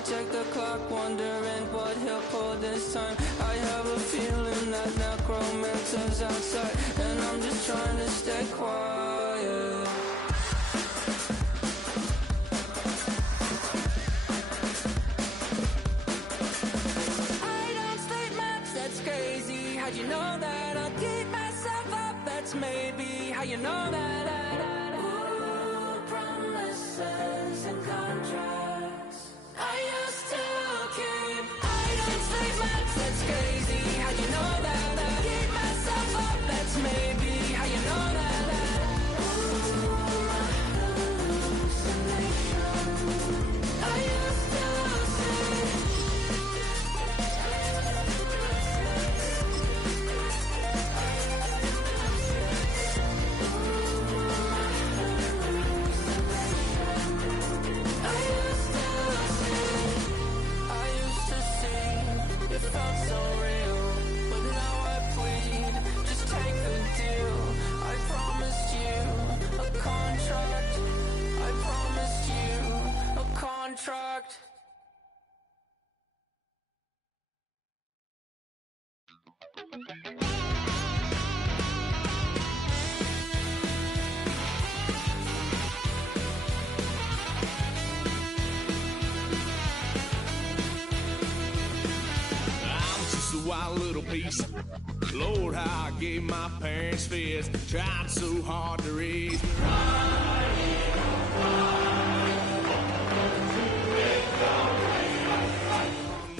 I check the clock, wondering what he'll pull this time. I have a feeling that necromancer's outside, and I'm just trying to stay quiet. I don't sleep much, that's crazy. How'd you know that? I'll keep myself up, that's maybe how you know that. Ooh, promises and contracts I used to keep. I don't sleep much, that's crazy. How'd you know that? I'll keep myself up, that's maybe how you know that. Ooh, my hallucination I used to see. It felt so real, but now I plead, just take the deal. I promised you a contract. I promised you a contract. Wild little piece. Lord, how I gave my parents fits. Tried so hard to raise me right.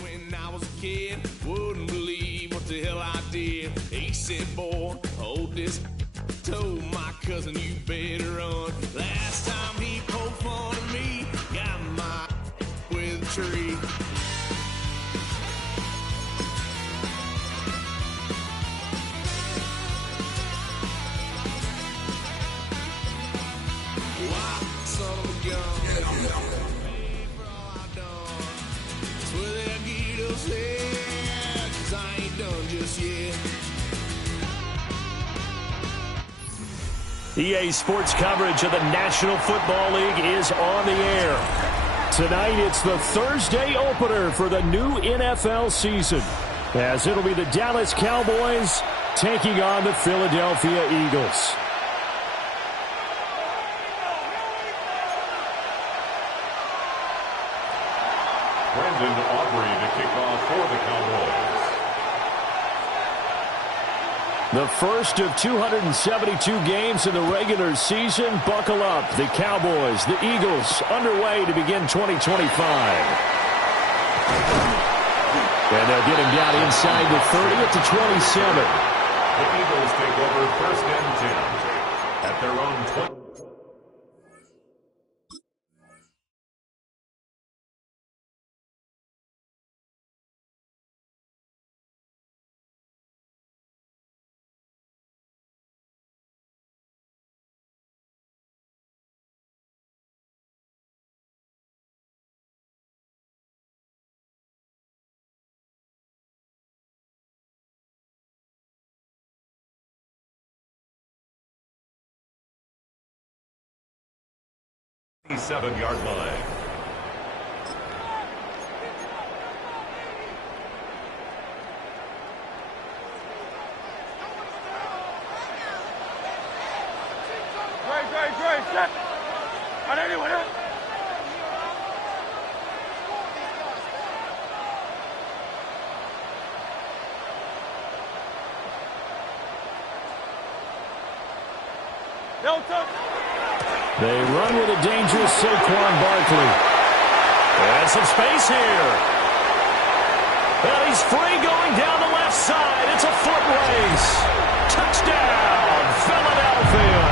When I was a kid, wouldn't believe what the hell I did. He said, boy, hold this. Told my cousin, you better run. Last time he poked fun at me, got my with a tree. EA Sports coverage of the National Football League is on the air. Tonight, it's the Thursday opener for the new NFL season, as it'll be the Dallas Cowboys taking on the Philadelphia Eagles. Brandon Aubrey to kick off for the Cowboys. The first of 272 games in the regular season. Buckle up. The Cowboys, the Eagles, underway to begin 2025. And they'll get him down inside the 30 at the 27. The Eagles take over 1st and 10 at their own 20. The 7-yard line. Great. Set. On anyone else? No touch. They run with a dangerous Saquon Barkley. And some space here. And he's free going down the left side. It's a foot race. Touchdown, Philadelphia.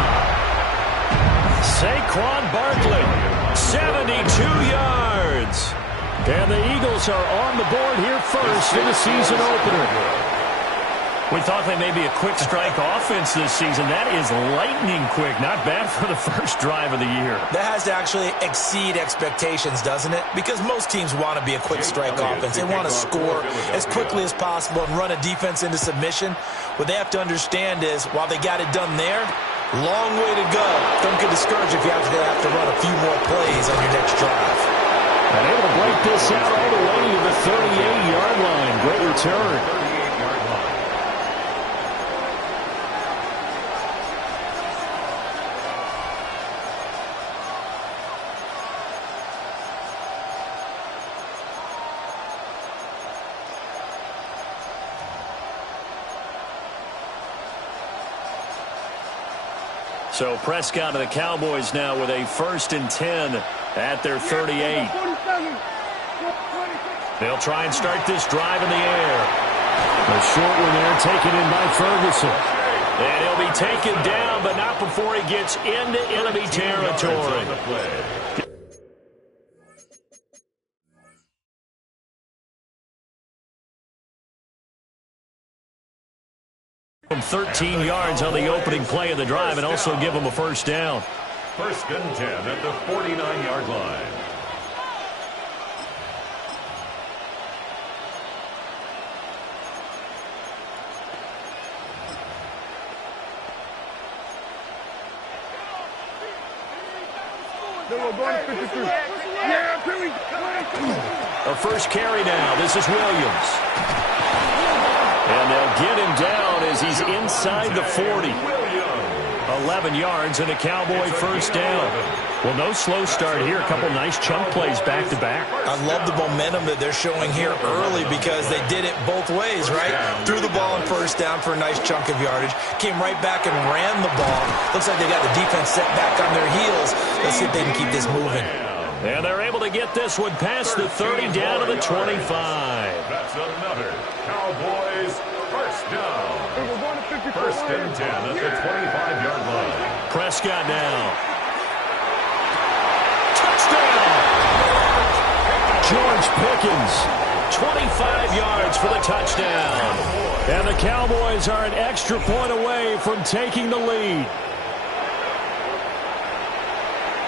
Saquon Barkley, 72 yards. And the Eagles are on the board here first in the season opener. We thought they may be a quick strike offense this season. That is lightning quick. Not bad for the first drive of the year. That has to actually exceed expectations, doesn't it? Because most teams want to be a quick strike offense. They want to score as quickly as possible and run a defense into submission. What they have to understand is, while they got it done there, long way to go. Don't get discouraged if you have to run a few more plays on your next drive. And able to break this out all the way to the 38-yard line. Great return. 38-yard line. So Prescott and the Cowboys now with a 1st and 10 at their 38. They'll try and start this drive in the air. A short one there taken in by Ferguson. And he'll be taken down, but not before he gets into enemy territory. From 13 yards on the opening play of the drive and also give him a 1st down. 1st and 10 at the 49-yard line. A first carry now. This is Williams. And they'll get him down as he's inside the 40. 11 yards and a Cowboy 1st down. Well, no slow start here. A couple nice chunk plays back-to-back. I love the momentum that they're showing here early because they did it both ways, right? Threw the ball on 1st down for a nice chunk of yardage. Came right back and ran the ball. Looks like they got the defense set back on their heels. Let's see if they can keep this moving. And they're able to get this one past the 30 down to the 25. That's another Cowboys 1st down. 1st and 10 at the 25-yard line. Prescott now. Touchdown! George Pickens, 25 yards for the touchdown. And the Cowboys are an extra point away from taking the lead.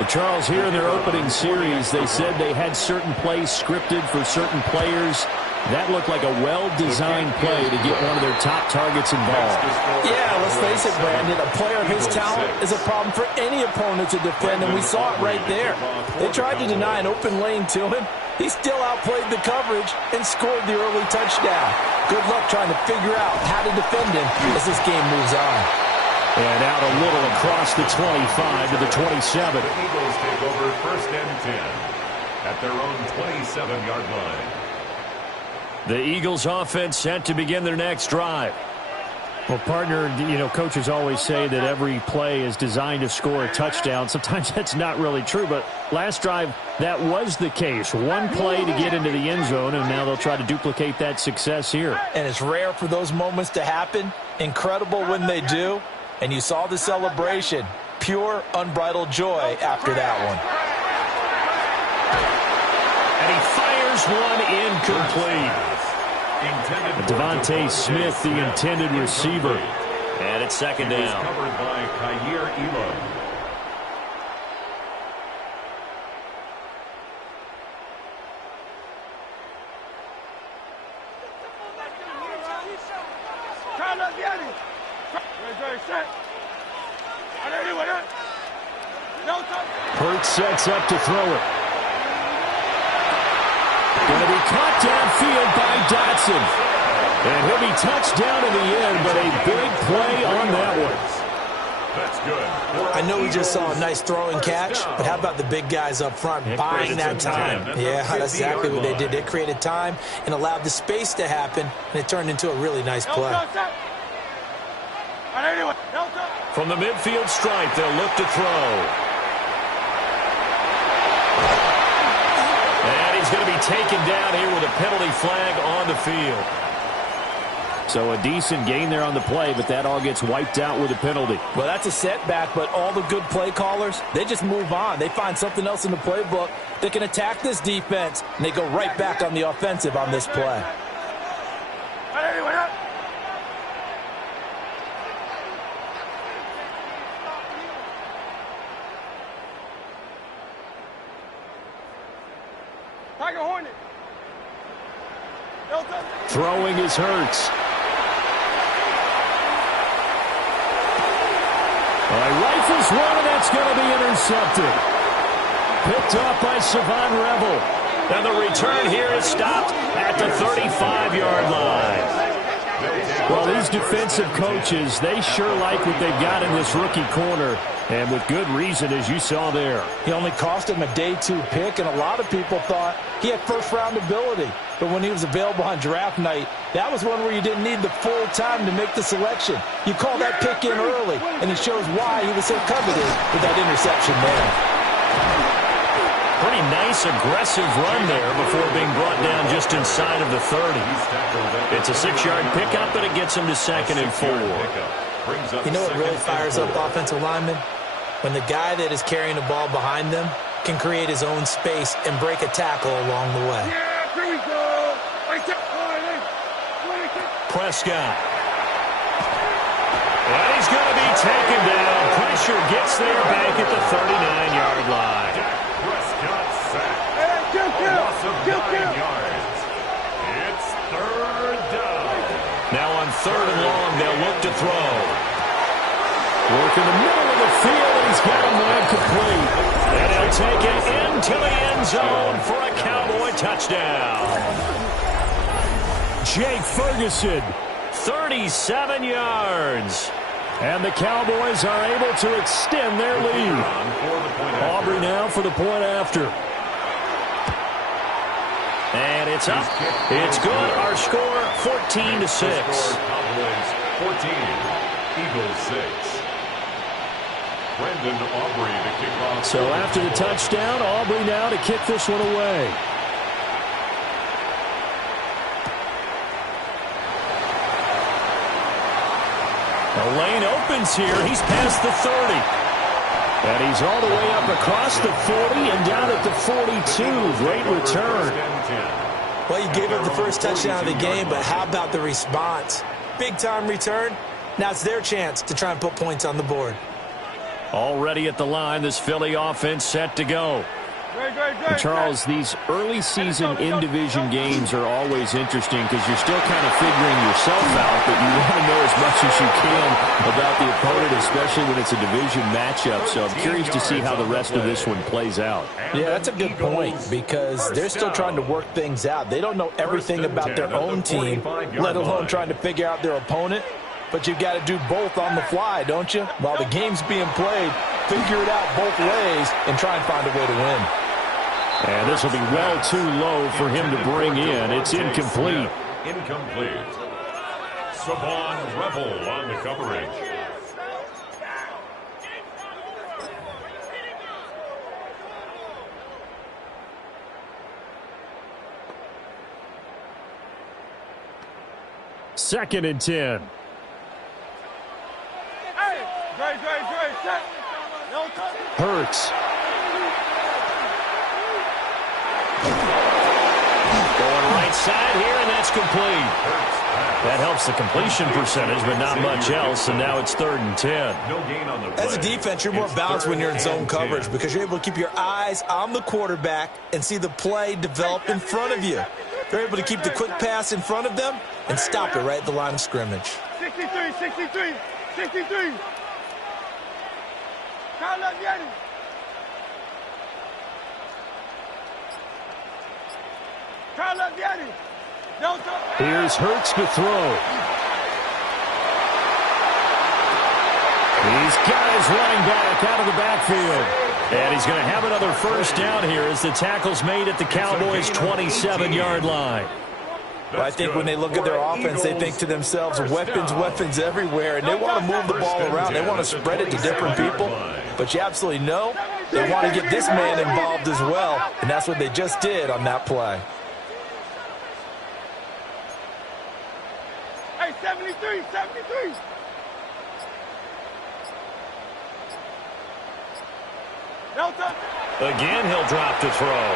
Charles, here in their opening series, they said they had certain plays scripted for certain players. That looked like a well-designed play to get one of their top targets involved. Yeah, let's face it, Brandon. A player of his talent is a problem for any opponent to defend, and we saw it right there. They tried to deny an open lane to him. He still outplayed the coverage and scored the early touchdown. Good luck trying to figure out how to defend him as this game moves on. And out a little across the 25 to the 27. The Eagles take over 1st and 10 at their own 27-yard line. The Eagles offense set to begin their next drive. Well, partner, you know, coaches always say that every play is designed to score a touchdown. Sometimes that's not really true, but last drive, that was the case. One play to get into the end zone, and now they'll try to duplicate that success here. And it's rare for those moments to happen. Incredible when they do. And you saw the celebration. Pure, unbridled joy after that one. And he fires one incomplete. Devontae Smith, the intended receiver. And it's 2nd down. Covered by Kyer Elam. Hurts sets up to throw it. Going to be caught downfield by Dotson. And he'll be touched down in the end, but a big play on that one. That's good. I know we just saw a nice throwing catch, but how about the big guys up front buying that time? Yeah, that's exactly what they did. They created time and allowed the space to happen, and it turned into a really nice play. From the midfield stripe, they'll look to throw. And he's going to be taken down here with a penalty flag on the field. So a decent gain there on the play, but that all gets wiped out with a penalty. Well, that's a setback, but all the good play callers, they just move on. They find something else in the playbook. They can attack this defense, and they go right back on the offensive on this play. Throwing is Hurts. Rifles one, and that's going to be intercepted. Picked up by Savon Rebel. And the return here is stopped at the 35-yard line. Well, these defensive coaches, they sure like what they've got in this rookie corner, and with good reason, as you saw there. He only cost him a day 2 pick, and a lot of people thought he had first-round ability. But when he was available on draft night, that was one where you didn't need the full time to make the selection. You call that pick in early, and it shows why he was so coveted with that interception there. Pretty nice, aggressive run there before being brought down just inside of the 30. It's a 6-yard pickup, and it gets him to 2nd and 4. You know what really fires up offensive linemen? When the guy that is carrying the ball behind them can create his own space and break a tackle along the way. Prescott. And he's going to be taken down. Pressure gets there back at the 39-yard line. Loss of 9 yards. It's 3rd down. Now on 3rd and long, they'll look to throw. Work in the middle of the field, and he's got a man complete. And he'll take it into the end zone for a Cowboy touchdown. Jake Ferguson, 37 yards. And the Cowboys are able to extend their lead. Aubrey now for the point after. And it's up. It's good. Our score, 14-6. Cowboys 14, Eagles 6. Brandon Aubrey to kick off. So after the touchdown, Aubrey now to kick this one away. The lane opens here. He's past the 30. And he's all the way up across the 40 and down at the 42. Great return. Well, you gave up the first touchdown of the game, but how about the response? Big-time return. Now it's their chance to try and put points on the board. Already at the line, this Philly offense set to go. And Charles, these early season in-division games are always interesting because you're still kind of figuring yourself out, but you want to know as much as you can about the opponent, especially when it's a division matchup. So I'm curious to see how the rest of this one plays out. Yeah, that's a good point because they're still trying to work things out. They don't know everything about their own team, let alone trying to figure out their opponent. But you've got to do both on the fly, don't you? While the game's being played, figure it out both ways and try and find a way to win. And this will be well too low for him to bring in. It's incomplete. Incomplete. Savon Rebel on the coverage. Second and 10. Hurts. Going right side here, and that's complete. That helps the completion percentage, but not much else, and now it's 3rd and 10. As a defense, you're more balanced when you're in zone coverage because you're able to keep your eyes on the quarterback and see the play develop in front of you. They're able to keep the quick pass in front of them and stop it right at the line of scrimmage. 63, 63, 63. Count up, Yanni. Count up, Yanni. Here's Hurts to throw. These guys running back out of the backfield. And he's going to have another first down here as the tackle's made at the Cowboys' 27-yard line. Well, I think when they look at their offense, they think to themselves, weapons, weapons everywhere, and they want to move the ball around. They want to spread it to different people. But you absolutely know they want to get this man involved as well, and that's what they just did on that play. Hey, 73, 73. Delta. Again, he'll drop to throw.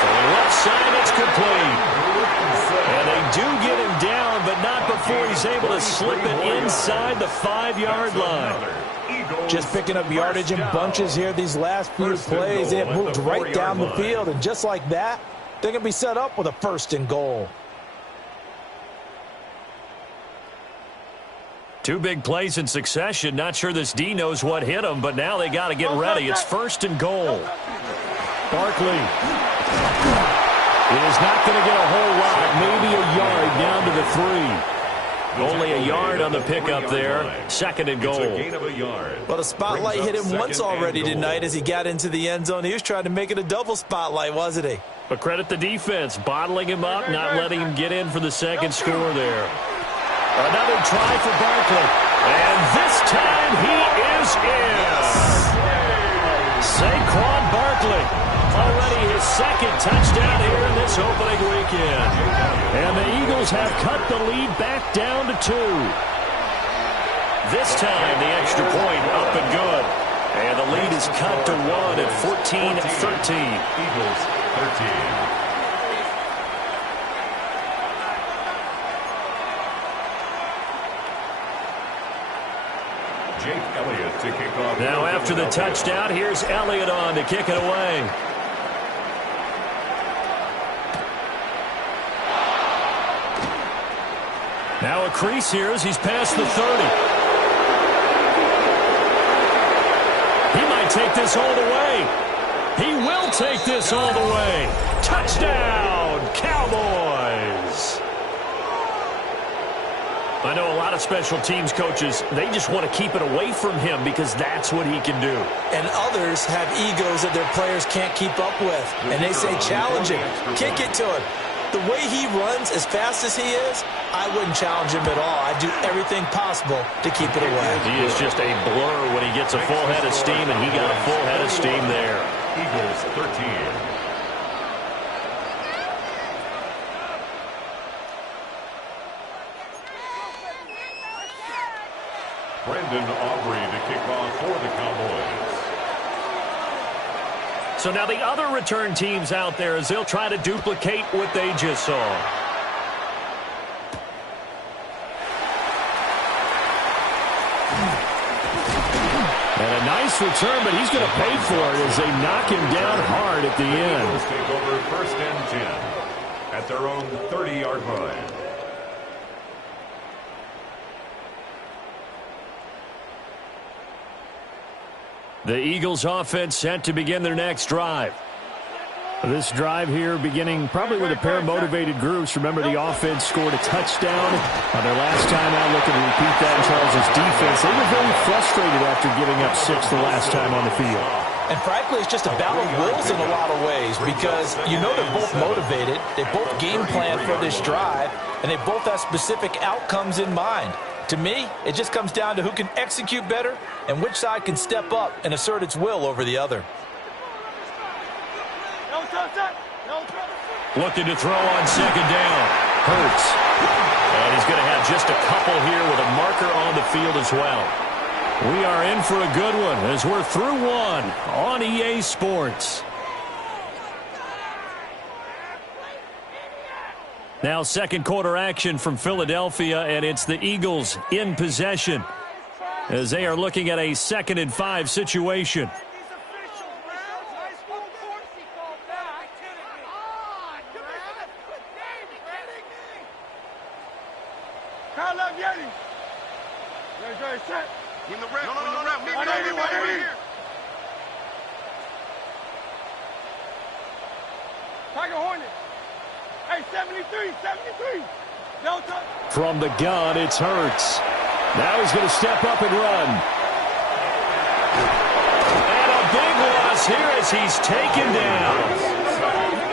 Throwing left side, it's complete. And they do get him down, but not before he's able to slip it inside the 5-yard line. Just picking up yardage in bunches here these last few plays. They have moved right down the field, and just like that, they're going to be set up with a 1st and goal. 2 big plays in succession. Not sure this D knows what hit him, but now they got to get ready. It's 1st and goal. Barkley is not going to get a whole lot, maybe a yard down to the 3. Only a yard on the pickup there. Second and goal. Well, the spotlight hit him once already tonight as he got into the end zone. He was trying to make it a double spotlight, wasn't he? But credit the defense, bottling him up, not letting him get in for the second score there. Another try for Barkley. And this time he is in. Saquon Barkley. Already his second touchdown here in this opening weekend. And the Eagles have cut the lead back down to 2. This time the extra point up and good. And the lead is cut to 1 at 14-13. Eagles 13. Jake Elliott to kick off. Now after the touchdown, here's Elliott on to kick it away. Now a crease here as he's past the 30. He might take this all the way. He will take this all the way. Touchdown, Cowboys. I know a lot of special teams coaches, they just want to keep it away from him because that's what he can do. And others have egos that their players can't keep up with. And they say, challenge him, kick it to him. The way he runs as fast as he is, I wouldn't challenge him at all. I'd do everything possible to keep it away. He is just a blur when he gets a full head of steam, and he got a full head of steam there. Eagles 13. Brendan Aubrey to kick off for the Cowboys. So now the other return teams out there as they'll try to duplicate what they just saw. And a nice return, but he's going to pay for it as they knock him down hard at the end. Eagles take over 1st and 10 at their own 30-yard line. The Eagles offense set to begin their next drive. This drive here beginning probably with a pair of motivated groups. Remember, the offense scored a touchdown on their last time out. Looking to repeat that in Charles' defense. They were very frustrated after giving up 6 the last time on the field. And frankly, it's just a battle of wills in a lot of ways because you know they're both motivated. They both game plan for this drive, and they both have specific outcomes in mind. To me, it just comes down to who can execute better and which side can step up and assert its will over the other. Looking to throw on second down. Hurts. And he's going to have just a couple here with a marker on the field as well. We are in for a good one as we're through one on EA Sports. Now second quarter action from Philadelphia, and it's the Eagles in possession as they are looking at a 2nd and 5 situation. From the gun, it's Hurts. Now he's going to step up and run. And a big loss here as he's taken down.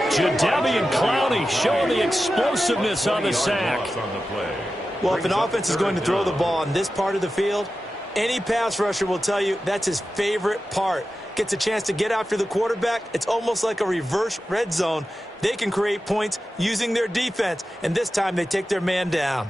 Jadeveon Clowney showing the explosiveness on the sack. Well, if an offense is going to throw the ball on this part of the field, any pass rusher will tell you that's his favorite part. Gets a chance to get after the quarterback. It's almost like a reverse red zone. They can create points using their defense, and this time they take their man down.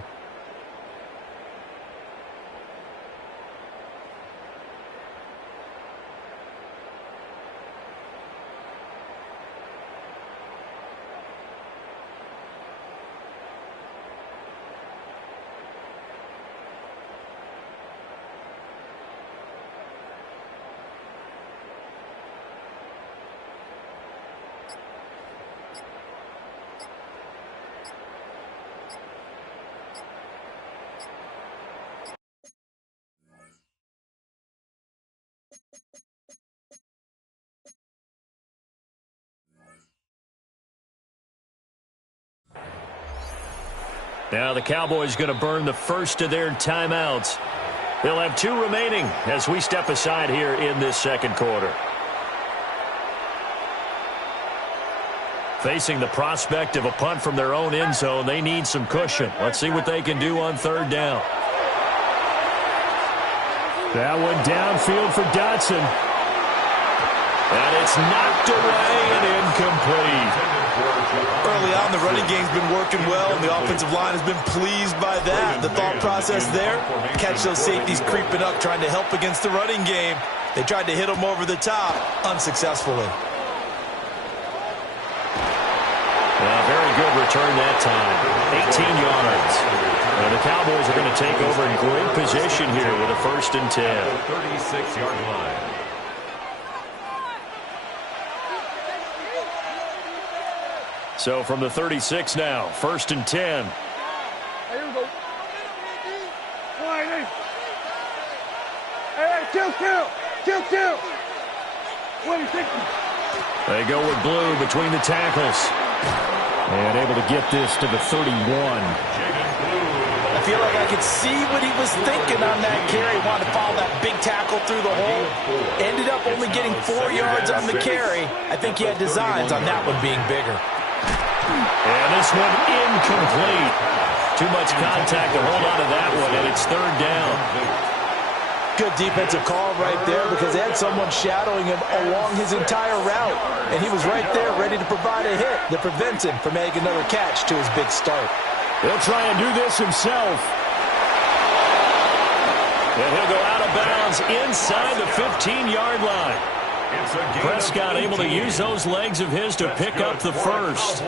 Now the Cowboys going to burn the first of their timeouts. They'll have 2 remaining as we step aside here in this second quarter. Facing the prospect of a punt from their own end zone, they need some cushion. Let's see what they can do on third down. That one downfield for Dotson. And it's knocked away and incomplete. Early on, the running game's been working well, and the offensive line has been pleased by that. The thought process there, catch those safeties creeping up, trying to help against the running game. They tried to hit them over the top, unsuccessfully. Very good return that time. 18 yards. And the Cowboys are going to take over in great position here with a 1st and 10. 36-yard line. So from the 36 now, 1st and 10. Here we go. Hey, kill. 20-60. They go with blue between the tackles. And able to get this to the 31. I feel like I could see what he was thinking on that carry. Wanted to follow that big tackle through the hole. Ended up only getting 4 yards on the carry. I think he had designs on that one being bigger. And this one incomplete. Too much contact to hold on to that one, and it's 3rd down. Good defensive call right there because they had someone shadowing him along his entire route. And he was right there ready to provide a hit that prevents him from making another catch to his big start. He'll try and do this himself. And he'll go out of bounds inside the 15-yard line. Prescott able to use those legs of his to pick up the first.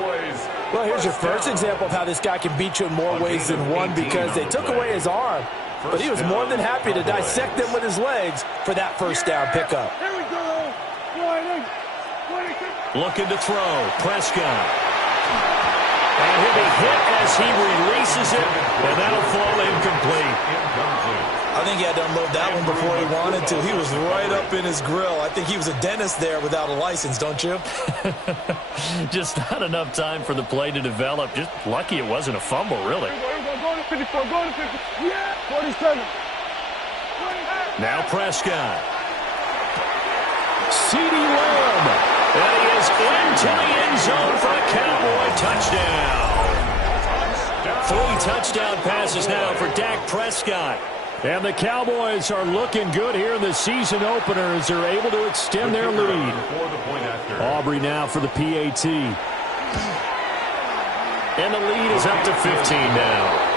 Well, here's your first example of how this guy can beat you in more ways than one because they took away his arm. But he was more than happy to dissect them with his legs for that 1st down pickup. Here we go. 20. Looking to throw. Prescott. And he'll be hit as he releases it. And that'll fall incomplete. I think he had to unload that one before he wanted to. He was right up in his grill. I think he was a dentist there without a license, don't you? Just not enough time for the play to develop. Just lucky it wasn't a fumble, really. Go to 54. Go to 50. Yeah. 47. Now Prescott. CeeDee Lamb. And he is into the end zone for a Cowboy touchdown. 3 touchdown passes now for Dak Prescott. And the Cowboys are looking good here in the season opener as they're able to extend their lead. Aubrey now for the PAT. And the lead is up to 15 now.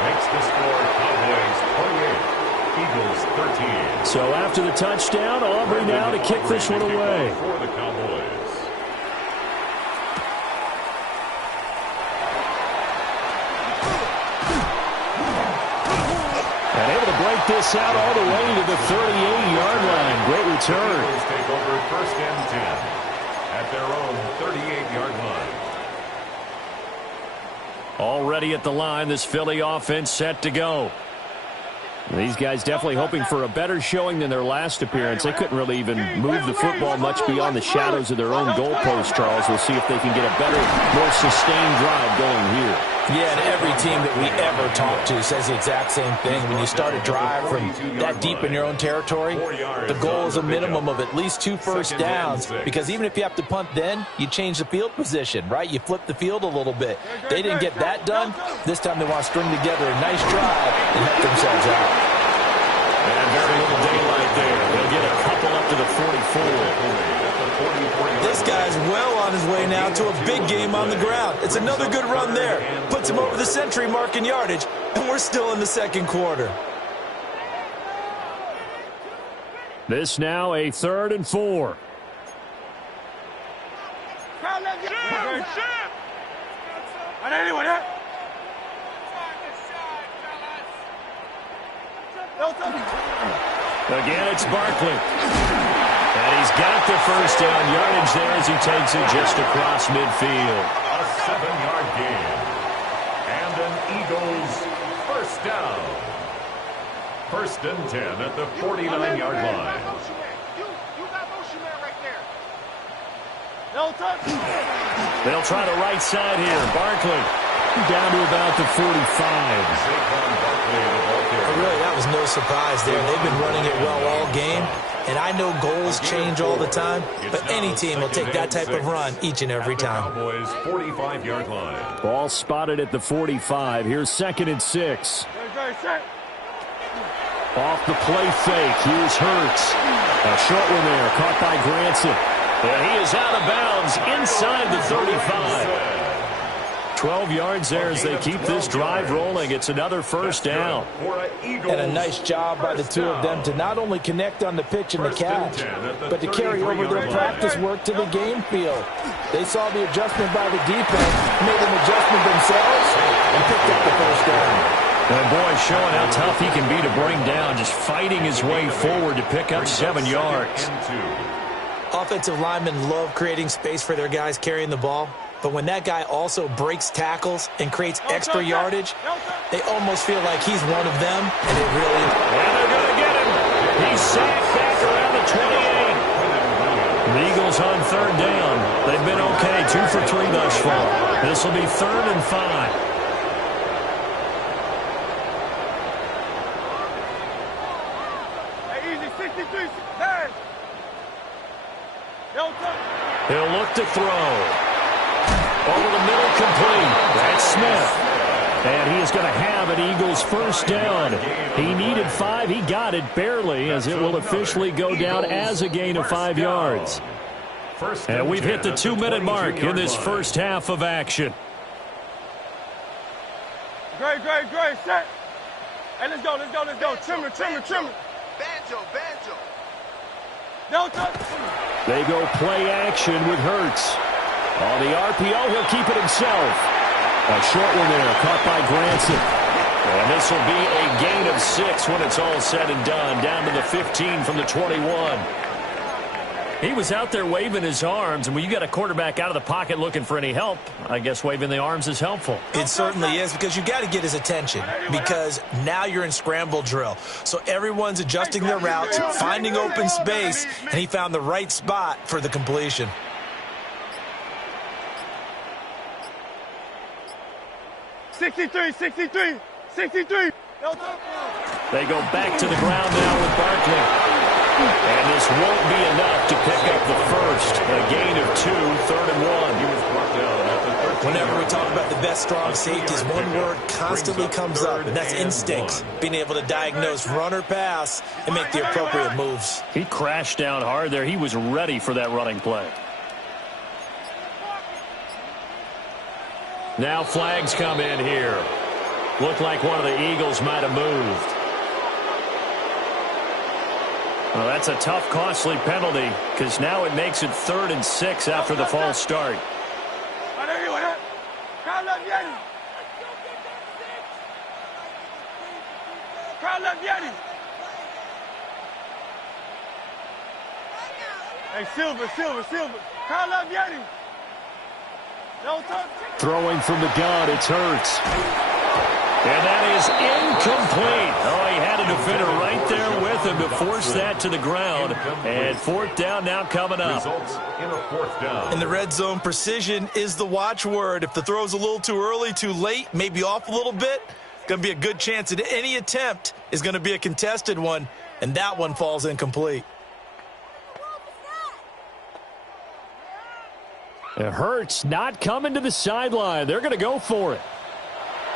Makes the score Cowboys 28, Eagles 13. So after the touchdown, Aubrey now to kick this one away. For the Cowboys. And able to break this out all the way to the 38-yard line. Great return. Eagles take over 1st and 10 at their own 38-yard line. Already at the line, this Philly offense set to go. These guys definitely hoping for a better showing than their last appearance. They couldn't really even move the football much beyond the shadows of their own goalpost, Charles. We'll see if they can get a better, more sustained drive going here. Yeah, and every team that we ever talk to says the exact same thing. When you start a drive from that deep in your own territory, the goal is a minimum of at least 2 first downs, because even if you have to punt then, you change the field position, right? You flip the field a little bit. They didn't get that done. This time they want to string together a nice drive and help themselves out. And very little daylight there. They'll get a couple up to the 44. This guy's well on his way now to a big game on the ground. It's another good run there. Puts him over the century mark in yardage, and we're still in the second quarter. This now a 3rd and 4. Again, it's Barkley. And he's got the first down yardage there as he takes it just across midfield. A 7-yard gain. And an Eagles 1st down. 1st and 10 at the 49-yard line. They'll try the right side here. Barkley. Down to about the 45. Really, that was no surprise there. They've been running it well all game. And I know goals change all the time, but any team will take that type of run each and every time. Cowboys 45-yard line. Ball spotted at the 45. Here's 2nd and 6. Off the play fake. Here's Hurts. A short one there, caught by Granson. And he is out of bounds inside the 35. 12 yards there as they keep this drive rolling. It's another first down. And a nice job by the two of them to not only connect on the pitch and the catch, but to carry over their practice work to the game field. They saw the adjustment by the defense, made an adjustment themselves, and picked up the first down. And boy, showing how tough he can be to bring down, just fighting his way forward to pick up 7 yards. Offensive linemen love creating space for their guys carrying the ball. But when that guy also breaks tackles and creates extra yardage, they almost feel like he's one of them, and it really... And they're going to get him. He's sacked back around the 28. The Eagles on 3rd down. They've been okay, 2 for 3 thus far. This will be 3rd and 5. Hey, easy, 63, He'll look to throw. Over the middle, complete. That's Smith. And he is going to have an Eagles first down. He needed 5. He got it barely, as it will officially go down as a gain of 5 yards. And we've hit the 2-minute mark in this first half of action. Great, set. Hey, let's go. Trimmer. Banjo. They go play action with Hurts. On the RPO, he'll keep it himself. A short one there, caught by Granson. And this will be a gain of 6 when it's all said and done, down to the 15 from the 21. He was out there waving his arms, and when you got a quarterback out of the pocket looking for any help, I guess waving the arms is helpful. It certainly is, because you got to get his attention, because now you're in scramble drill. So everyone's adjusting their routes, finding open space, and he found the right spot for the completion. $63. They go back to the ground now with Barkley. And this won't be enough to pick up the first. A gain of 2, 3rd and 1. He was brought down at the 13. Whenever we talk about the best strong safeties, one word constantly comes up, and that's instincts. Being able to diagnose run or pass and make the appropriate moves. He crashed down hard there. He was ready for that running play. Now flags come in here. Looked like one of the Eagles might have moved. Well, that's a tough, costly penalty, because now it makes it 3rd and 6 after the false start. Hey, Silver. Call up Yeti. Throwing from the gun, it's Hurts. And that is incomplete. Oh, he had a defender right there with him to force that to the ground. And 4th down now coming up. In the red zone, precision is the watchword. If the throw's a little too early, too late, maybe off a little bit, going to be a good chance that any attempt is going to be a contested one, and that one falls incomplete. It hurts not coming to the sideline. They're going to go for it.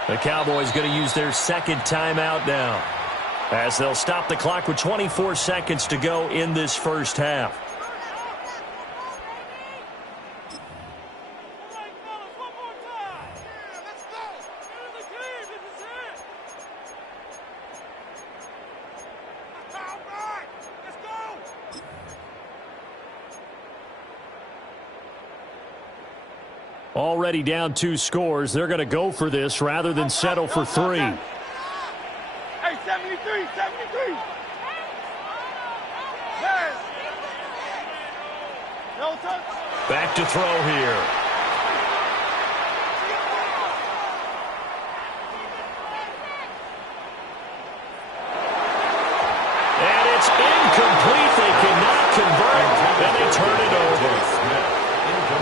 The Cowboys going to use their 2nd timeout now, as they'll stop the clock with 24 seconds to go in this first half. Already down 2 scores. They're going to go for this rather than settle for 3. Hey, 73. No touch. Back to throw here. And it's incomplete. They cannot convert, and they turn it over.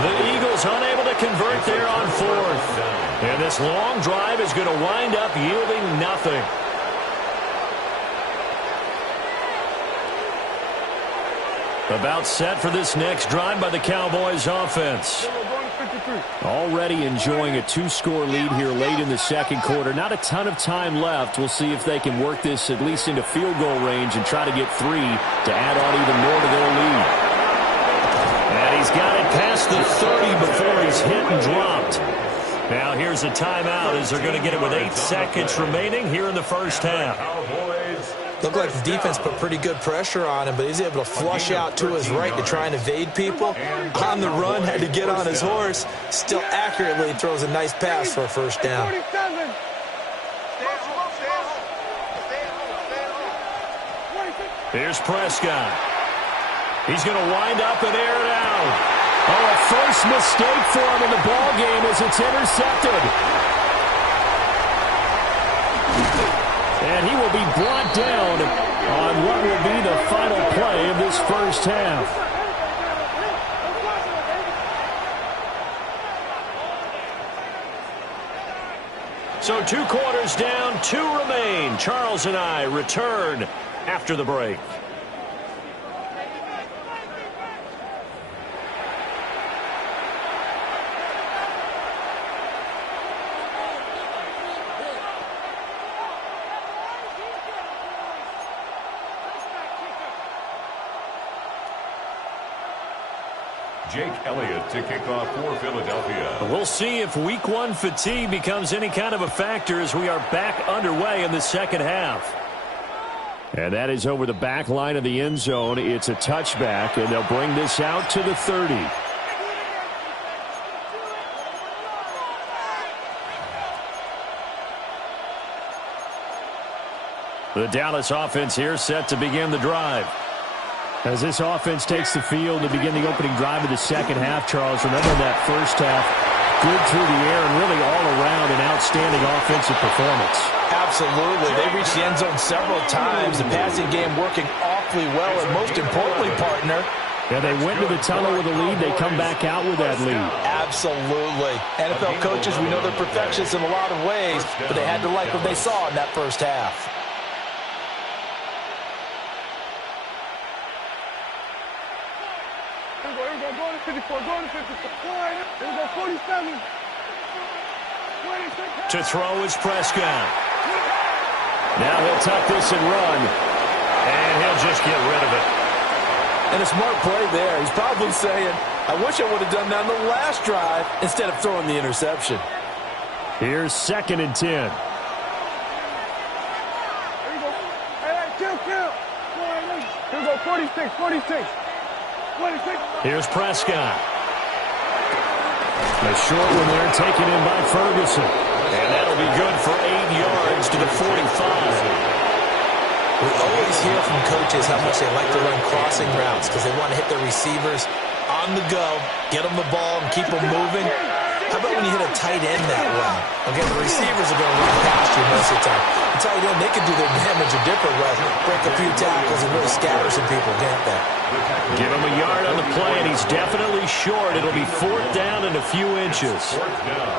The Eagles unable to to convert there on fourth. And this long drive is going to wind up yielding nothing. About set for this next drive by the Cowboys offense. Already enjoying a 2-score lead here late in the second quarter. Not a ton of time left. We'll see if they can work this at least into field goal range and try to get 3 to add on even more to their lead. And he's got it past the 30 before he's hit and dropped. Now here's a timeout as they're going to get it with 8 seconds remaining here in the first half. Looked like the defense put pretty good pressure on him, but he's able to flush out to his right to try and evade people. On the run, had to get on his horse. Still accurately throws a nice pass for a first down. Here's Prescott. He's going to wind up and air it out. Oh, a first mistake for him in the ball game as it's intercepted. And he will be brought down on what will be the final play of this first half. So 2 quarters down, 2 remain. Charles and I return after the break. Jake Elliott to kick off for Philadelphia. We'll see if week 1 fatigue becomes any kind of a factor as we are back underway in the second half. And that is over the back line of the end zone. It's a touchback, and they'll bring this out to the 30. The Dallas offense here set to begin the drive. As this offense takes the field to begin the opening drive of the second half, Charles, remember that first half, good through the air and really all around an outstanding offensive performance. Absolutely. They reached the end zone several times. The passing game working awfully well, and most importantly, partner, yeah, they went to the tunnel with a lead. They come back out with that lead. Absolutely. NFL coaches, we know they're perfectionists in a lot of ways, but they had to like what they saw in that first half. To throw is Prescott. Now he'll tuck this and run, and he'll just get rid of it. And a smart play there. He's probably saying, I wish I would have done that on the last drive instead of throwing the interception. Here's 2nd and 10. Here we go, 46. Here's Prescott. The short one there taken in by Ferguson. And that'll be good for 8 yards to the 45. We always hear from coaches how much they like to run crossing routes because they want to hit their receivers on the go, get them the ball, and keep them moving. How about when you hit a tight end that way? Okay, the receivers are going to run past you most of the time. The tight end, they can do their damage a different way, break a few tackles and really scatter some people, can't they? Give him a yard on the play, and he's definitely short. It'll be 4th down and a few inches.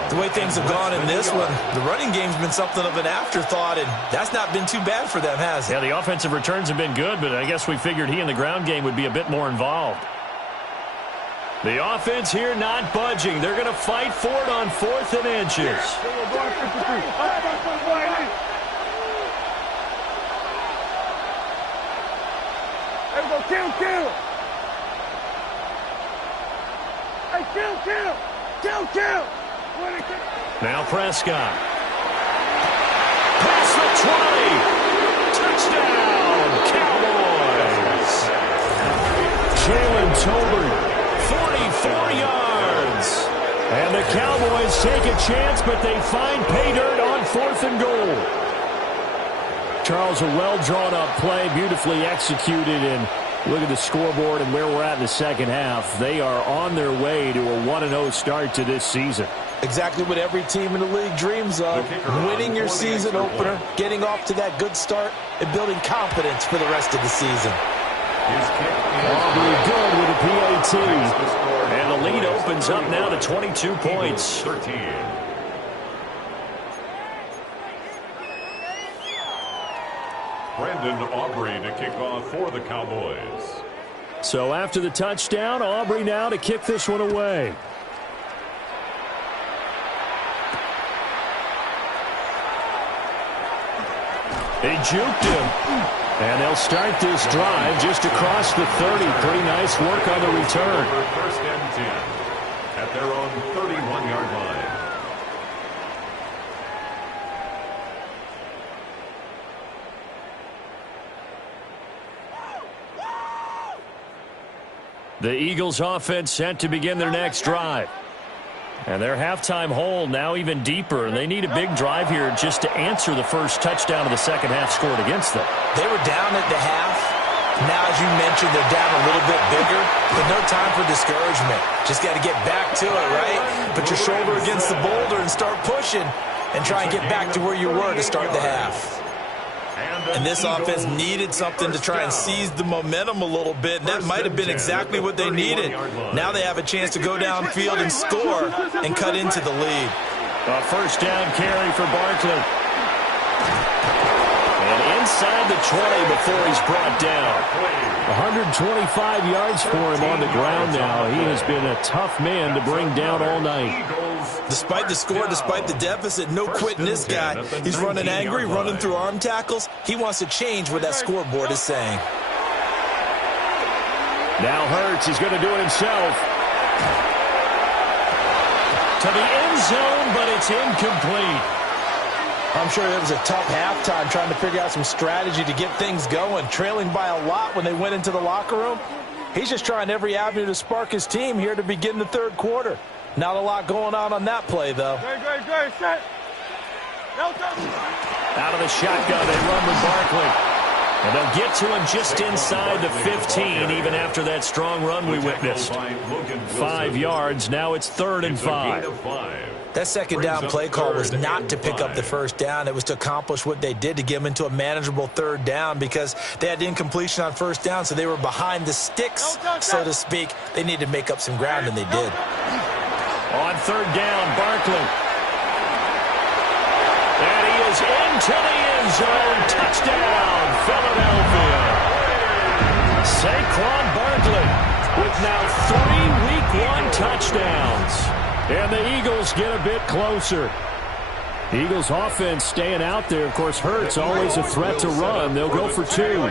The way things have gone in this one, the running game's been something of an afterthought, and that's not been too bad for them, has it? Yeah, the offensive returns have been good, but I guess we figured he in the ground game would be a bit more involved. The offense here not budging. They're going to fight for it on 4th and inches. Kill. Now Prescott. Past the 20. Touchdown, Cowboys. Jalen Tolbert, 44 yards. And the Cowboys take a chance, but they find pay dirt on 4th and goal. Charles, a well-drawn-up play, beautifully executed, and look at the scoreboard and where we're at in the second half. They are on their way to a 1-0 start to this season. Exactly what every team in the league dreams of. Winning your season opener, getting off to that good start, and building confidence for the rest of the season. Aubrey good with a PAT. And the lead opens up now to 22 points. 13. Brandon Aubrey to kick off for the Cowboys. So after the touchdown, Aubrey now to kick this one away. They juked him. And they'll start this drive just across the 30. Pretty nice work on the return. First and 10 at their own 31-yard line. The Eagles offense set to begin their next drive. And their halftime hole now even deeper. They need a big drive here just to answer the first touchdown of the second half scored against them. They were down at the half. Now, as you mentioned, they're down a little bit bigger, but no time for discouragement. Just got to get back to it, right? Put your shoulder against the boulder and start pushing and try and get back to where you were to start the half. And this offense needed something to try and seize the momentum a little bit. And that might have been exactly what they needed. Now they have a chance to go downfield and score and cut into the lead. A first down carry for Barkley. And inside the 20 before he's brought down. 125 yards for him on the ground now. He has been a tough man to bring down all night. Despite the score, despite the deficit, no quitting this guy. He's running angry, running through arm tackles. He wants to change what that scoreboard is saying. Now Hurts is going to do it himself. To the end zone, but it's incomplete. I'm sure it was a tough halftime trying to figure out some strategy to get things going, trailing by a lot when they went into the locker room. He's just trying every avenue to spark his team here to begin the third quarter. Not a lot going on that play, though. Good, set. Out of the shotgun, they run with Barkley. And they'll get to him just inside the 15, even after that strong run we witnessed. 5 yards, now it's 3rd and 5. That second down play call was not to pick up the first down. It was to accomplish what they did to get them into a manageable 3rd down because they had incompletion on first down, so they were behind the sticks, so to speak. They needed to make up some ground, and they did. On 3rd down, Barkley. And he is into the end zone. Touchdown, Philadelphia. Saquon Barkley with now 3 Week 1 touchdowns. And the Eagles get a bit closer. The Eagles offense staying out there. Of course, Hurts always a threat to run. They'll go for 2.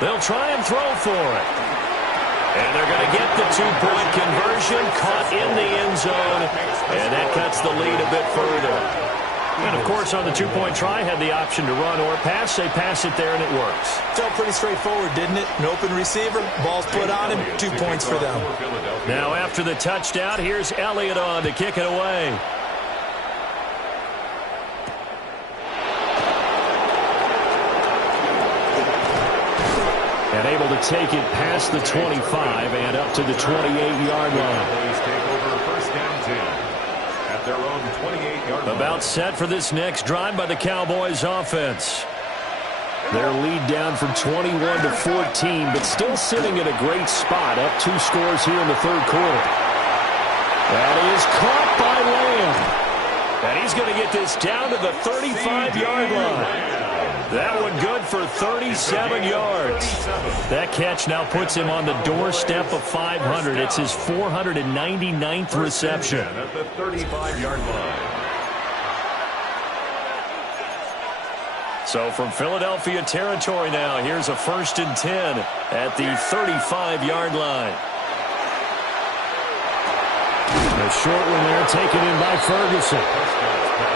They'll try and throw for it. And they're going to get the 2-point conversion, caught in the end zone, and that cuts the lead a bit further. And, of course, on the 2-point try, had the option to run or pass. They pass it there, and it works. Felt pretty straightforward, didn't it? An open receiver, ball's put on him, 2 points for them. Now, after the touchdown, here's Elliott on to kick it away. And able to take it past the 25 and up to the 28-yard line. Take over first down 10 at their own 28-yard line. About set for this next drive by the Cowboys offense. Their lead down from 21 to 14, but still sitting at a great spot, up 2 scores here in the 3rd quarter. That is caught by Lamb. And he's going to get this down to the 35-yard line. That one good for 37 yards. That catch now puts him on the doorstep of 500. It's his 499th reception. At the 35-yard line. So from Philadelphia territory now, here's a 1st and 10 at the 35-yard line. A short one there taken in by Ferguson.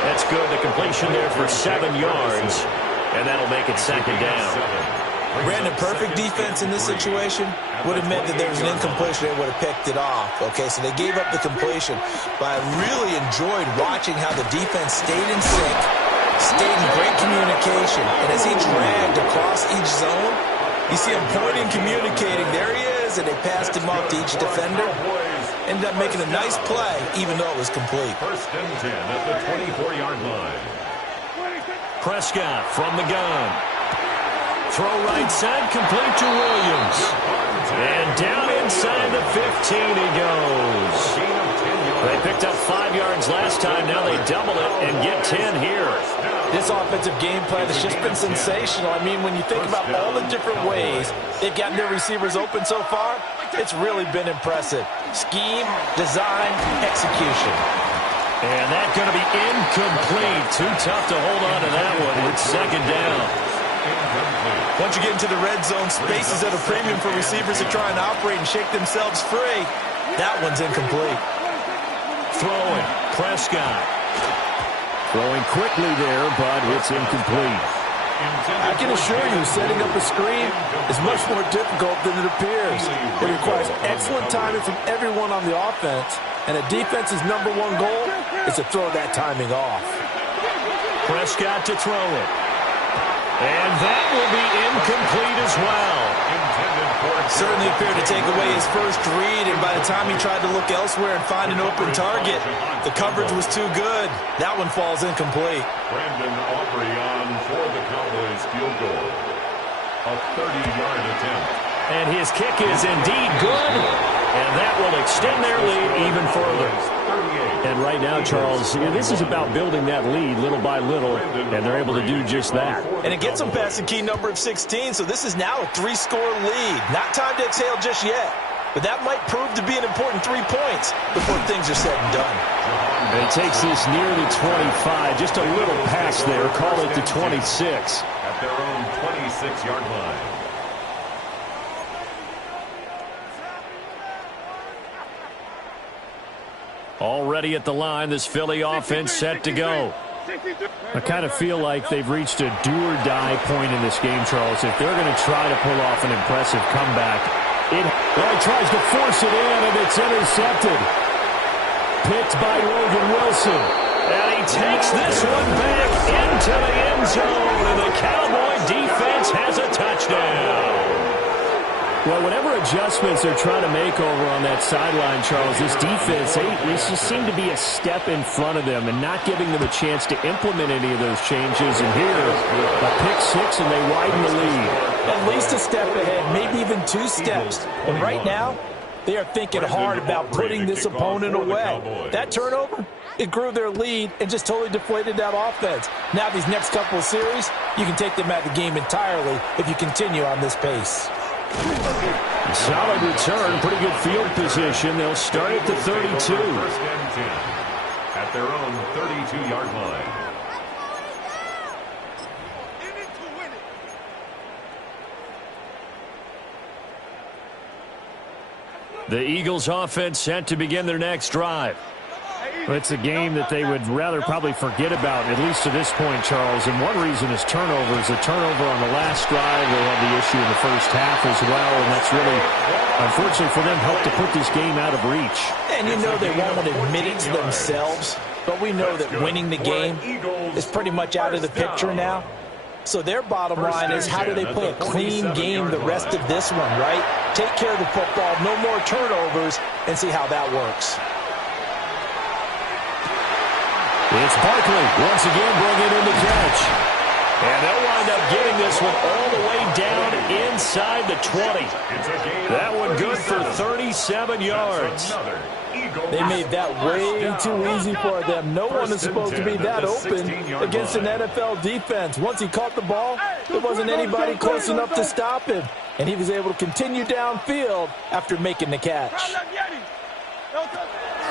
That's good. The completion there for 7 yards. And that'll make it 2nd down. Brandon, perfect defense in this situation would have meant that there was an incompletion. They would have picked it off. Okay, so they gave up the completion. But I really enjoyed watching how the defense stayed in sync, stayed in great communication. And as he dragged across each zone, you see him pointing, communicating. There he is, and they passed him off to each defender. Ended up making a nice play, even though it was complete. 1st and 10 at the 24-yard line. Prescott from the gun. Throw right side, complete to Williams. And down inside the 15 he goes. They picked up 5 yards last time. Now they double it and get 10 here. This offensive game plan has just been sensational. I mean, when you think about all the different ways they've gotten their receivers open so far, it's really been impressive. Scheme, design, execution. And that's going to be incomplete. Too tough to hold on to that one. It's second down. Once you get into the red zone, space is at a premium for receivers to try and operate and shake themselves free. That one's incomplete. Throwing, Prescott. Throwing quickly there, but it's incomplete. I can assure you, setting up a screen is much more difficult than it appears. It requires excellent timing from everyone on the offense, and a defense's #1 goal is to throw that timing off. Prescott to throw it. And that will be incomplete as well. Certainly appeared to take away his first read, and by the time he tried to look elsewhere and find an open target, the coverage was too good. That one falls incomplete. Brandon Aubrey on for the Cowboys field goal. A 30-yard attempt. And his kick is indeed good, and that will extend their lead even further. And right now, Charles, this is about building that lead little by little, and they're able to do just that. And it gets them past the key number of 16, so this is now a 3-score lead. Not time to exhale just yet, but that might prove to be an important 3 points before things are said and done. And it takes this near the 25, just a little pass there, call it the 26. At their own 26-yard line. Already at the line, this Philly offense set to go. I kind of feel like they've reached a do-or-die point in this game, Charles. If they're going to try to pull off an impressive comeback, he tries to force it in, and it's intercepted. Picked by Logan Wilson. And he takes this one back into the end zone, and the Cowboy defense has a touchdown. Well, whatever adjustments they're trying to make over on that sideline, Charles, this defense, they just seem to be a step in front of them and not giving them a chance to implement any of those changes. And here, a pick-6, and they widen the lead. At least a step ahead, maybe even 2 steps. And right now, they are thinking hard about putting this opponent away. That turnover, it grew their lead and just totally deflated that offense. Now these next couple of series, you can take them out of the game entirely if you continue on this pace. Solid return, pretty good field position. They'll start at the 32. First and 10 at their own 32-yard line. The Eagles offense set to begin their next drive. It's a game that they would rather probably forget about, at least to this point, Charles. And one reason is turnovers. A turnover on the last drive. They had the issue in the first half as well. And that's really, unfortunately for them, helped to put this game out of reach. And you know they won't want to admit it to themselves. But we know that winning the game is pretty much out of the picture now. So their bottom line is, how do they play a clean game the rest of this one, right? Take care of the football, no more turnovers, and see how that works. It's Barkley once again bringing in the catch. And they'll wind up getting this one all the way down inside the 20. That one good for 37 yards. They made that way too easy for them. No one is supposed to be that open against an NFL defense. Once he caught the ball, there wasn't anybody close enough to stop him. And he was able to continue downfield after making the catch.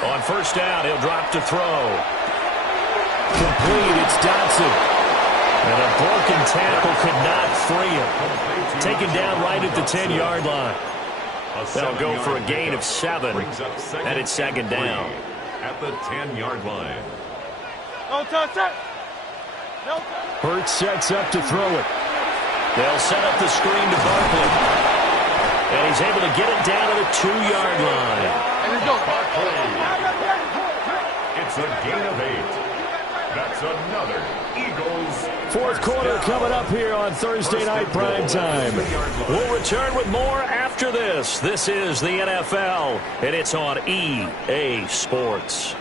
On first down, he'll drop to throw. Complete, it's Dotson. And a broken tackle could not free him. Taken down right at the 10-yard line. They'll go for a gain of 7, and it's second down. At the 10-yard line. Hurts sets up to throw it. They'll set up the screen to Barkley. And he's able to get it down to the 2-yard line. It's a gain of 8. That's another Eagles. Fourth quarter coming up here on Thursday Night Primetime. We'll return with more after this. This is the NFL, and it's on EA Sports.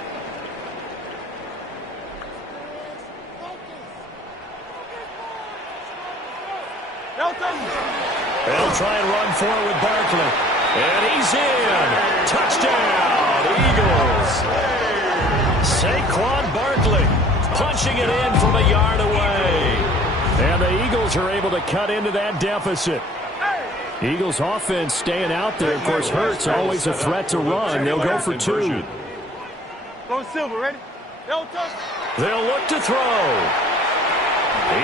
They'll try and run for it with Barkley. And he's in. Touchdown, Eagles. Saquon Barkley punching it in from a yard away. And the Eagles are able to cut into that deficit. Eagles offense staying out there. Of course, Hurts always a threat to run. They'll go for two. Go Silver, ready? They'll look to throw.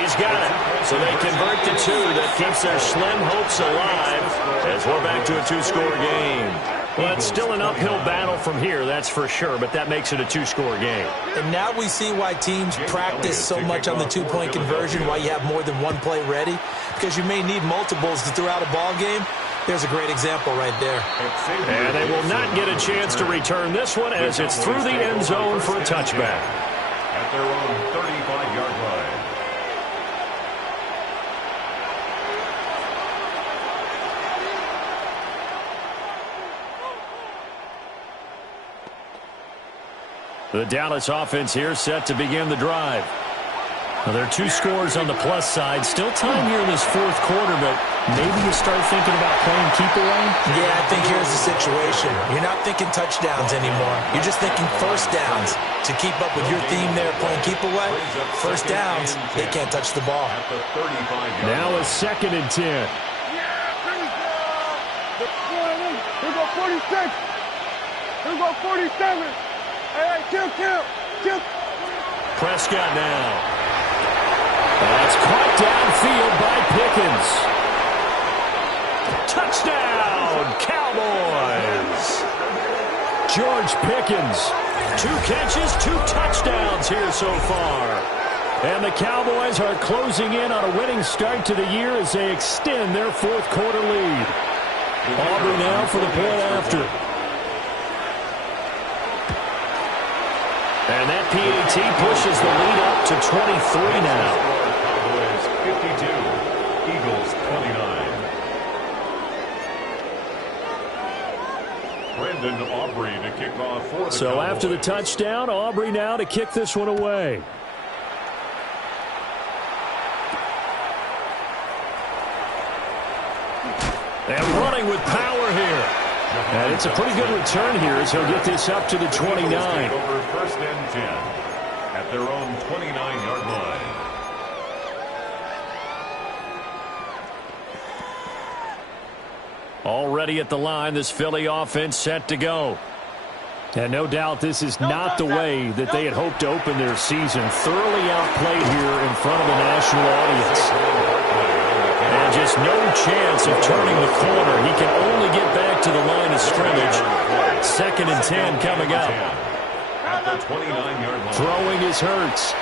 He's got it. So they convert to two. That keeps their slim hopes alive as we're back to a two-score game. Well, it's still an uphill battle from here, that's for sure, but that makes it a two-score game. And now we see why teams practice so much on the two-point conversion, why you have more than one play ready, because you may need multiples to throw out a ball game. There's a great example right there. And they will not get a chance to return this one as it's through the end zone for a touchback. At their own 35-yard line. The Dallas offense here set to begin the drive. Well, there are two scores on the plus side. Still time here in this fourth quarter, but maybe you start thinking about playing keep away? Yeah, I think here's the situation. You're not thinking touchdowns anymore. You're just thinking first downs. To keep up with your theme there, playing keep away, first downs, they can't touch the ball. Now a 2nd and 10. Here we go 46. Here we go 47. Hey, kill. Prescott now. That's caught downfield by Pickens. Touchdown, Cowboys. George Pickens. 2 catches, 2 touchdowns here so far. And the Cowboys are closing in on a winning start to the year as they extend their fourth quarter lead. Aubrey now for the point after. And that PAT pushes the lead up to 23 now. Cowboys 52, Eagles 29. Brendan Aubrey to kick off for the So Cowboys. after the touchdown, Aubrey now to kick this one away. And running with power here. And it's a pretty good return here as he'll get this up to the 29. Over 1st and 10 at their own 29-yard line. Already at the line, this Philly offense set to go. And no doubt this is not the way that they had hoped to open their season. Thoroughly outplayed here in front of a national audience. And just no chance of turning the corner. He can only get back to the line of scrimmage. 2nd and 10 coming up. At the 29-yard line. Throwing is Hurts.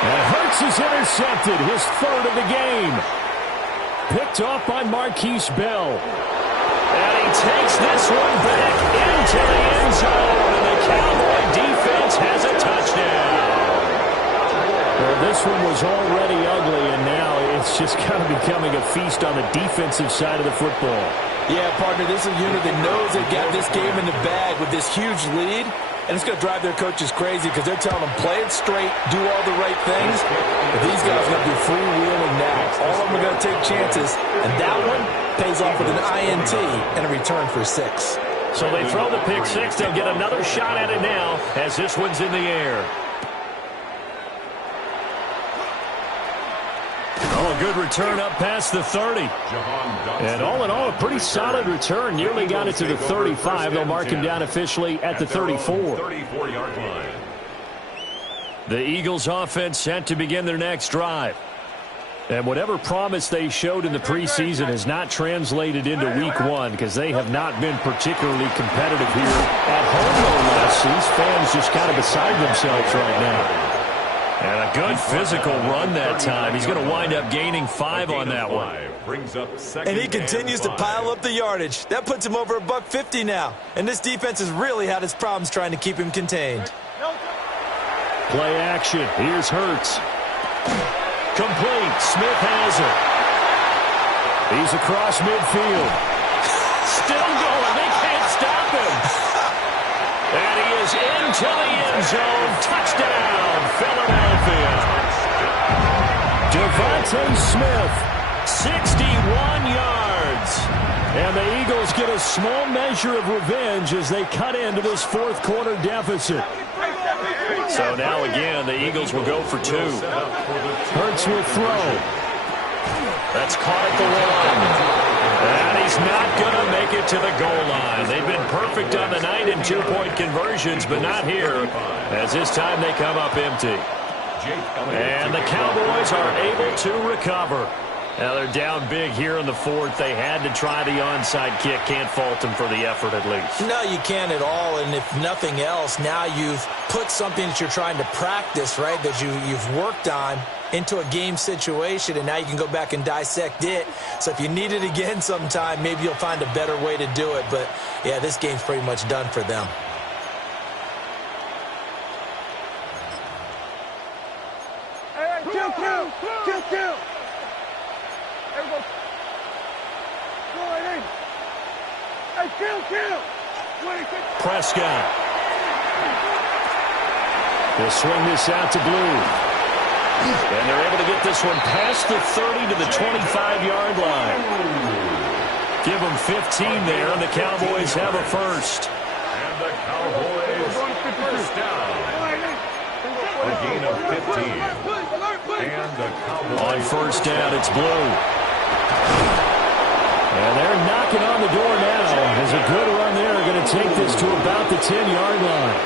And Hurts is intercepted, his 3rd of the game. Picked off by Marquise Bell. And he takes this one back into the end zone. And the Cowboy defense has a touchdown. Well, this one was already ugly, and now it's just kind of becoming a feast on the defensive side of the football. Yeah, partner, this is a unit that knows they've got this game in the bag with this huge lead, and it's going to drive their coaches crazy because they're telling them, play it straight, do all the right things. But these guys are going to be freewheeling now. All of them are going to take chances, and that one pays off with an INT and a return for 6. So they throw the pick 6. They'll get another shot at it now as this one's in the air. Oh, a good return up past the 30. And all in all, a pretty solid return. Nearly got it to the 35. They'll mark him down officially at the 34. 34-yard line. The Eagles offense set to begin their next drive. And whatever promise they showed in the preseason has not translated into week 1 because they have not been particularly competitive here at home, no less. These fans just kind of beside themselves right now. And a good physical run that time. He's going to wind up gaining 5 on that one. And he continues to pile up the yardage. That puts him over $150 now. And this defense has really had its problems trying to keep him contained. Play action. Here's Hurts. Complete. Smith has it. He's across midfield. Still going. They can't stop him. And he is into the end zone. Touchdown, Philadelphia. DeVonta Smith, 61 yards. And the Eagles get a small measure of revenge as they cut into this fourth quarter deficit. So now again, the Eagles will go for 2. Hurts will throw. That's caught at the 1. And he's not going to make it to the goal line. They've been perfect on the night in 2-point conversions, but not here, as this time they come up empty. And the Cowboys are able to recover. Now they're down big here in the fourth. They had to try the onside kick. Can't fault them for the effort at least. No, you can't at all. And if nothing else, now you've put something that you're trying to practice, right, that you've worked on into a game situation, and now you can go back and dissect it. So if you need it again sometime, maybe you'll find a better way to do it. But, yeah, this game's pretty much done for them. Hey, kill. Hey, go. Go ahead. Hey, kill. Prescott. They'll swing this out to Blue. And they're able to get this one past the 30 to the 25-yard line. Give them 15 there, and the Cowboys have a first. And the Cowboys first down. A gain of 15. And the Cowboys on first down, it's Blue. And they're knocking on the door now. As a good run there, going to take this to about the 10-yard line.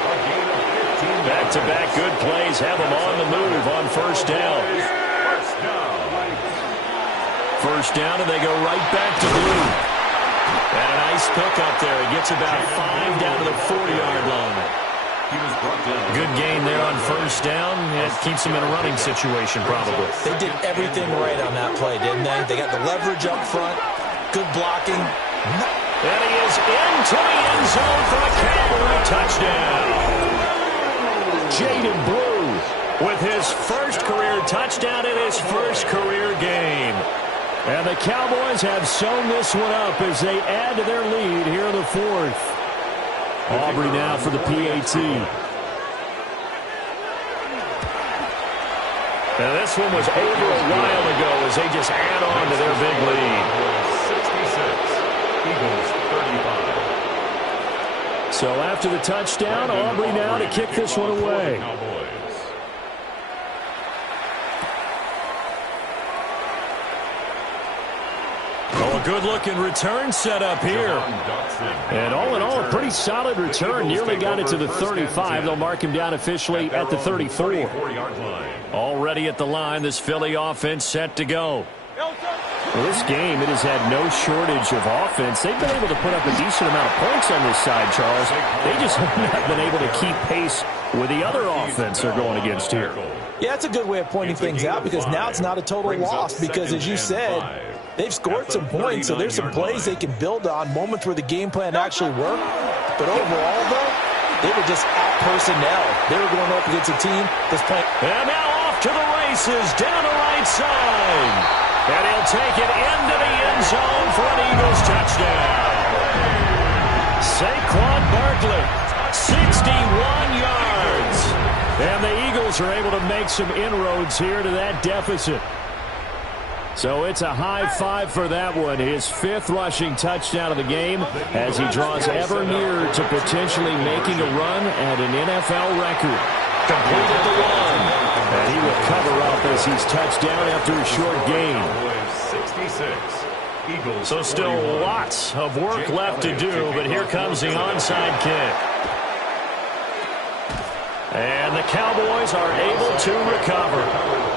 Back-to-back good plays have them on the move on first down. First down, and they go right back to Blue. And a nice pickup there. He gets about 5 down to the 40-yard line. Good gain there on first down. It keeps them in a running situation, probably. They did everything right on that play, didn't they? They got the leverage up front, good blocking. And he is into the end zone for a Cowboy touchdown. Jaden Blue with his first career touchdown in his first career game. And the Cowboys have sewn this one up as they add to their lead here in the fourth. Aubrey now for the PAT. Now this one was over a while ago as they just add on to their big lead. 66, Eagles 35. So after the touchdown, Aubrey now to kick this one away. Oh, a good-looking return set up here. And all in all, a pretty solid return. Nearly got it to the 35. They'll mark him down officially at the 34. Already at the line, this Philly offense set to go. Well, this game, it has had no shortage of offense. They've been able to put up a decent amount of points on this side, Charles. They just have not been able to keep pace with the other offense they're going against here. Yeah, that's a good way of pointing things out because now it's not a total loss because, as you said, they've scored some points, so there's some plays they can build on, moments where the game plan actually worked. But overall, though, they were just out personnel. They were going up against a team that's playing. And now off to the races, down the right side. And he'll take it into the end zone for an Eagles touchdown. Saquon Barkley, 61 yards. And the Eagles are able to make some inroads here to that deficit. So it's a high five for that one. His 5th rushing touchdown of the game as he draws ever nearer to potentially making a run at an NFL record. Completed the one. And he will cover up as he's touched down after a short gain. 66. Eagles. So still lots of work left to do, but here comes the onside kick. And the Cowboys are able to recover.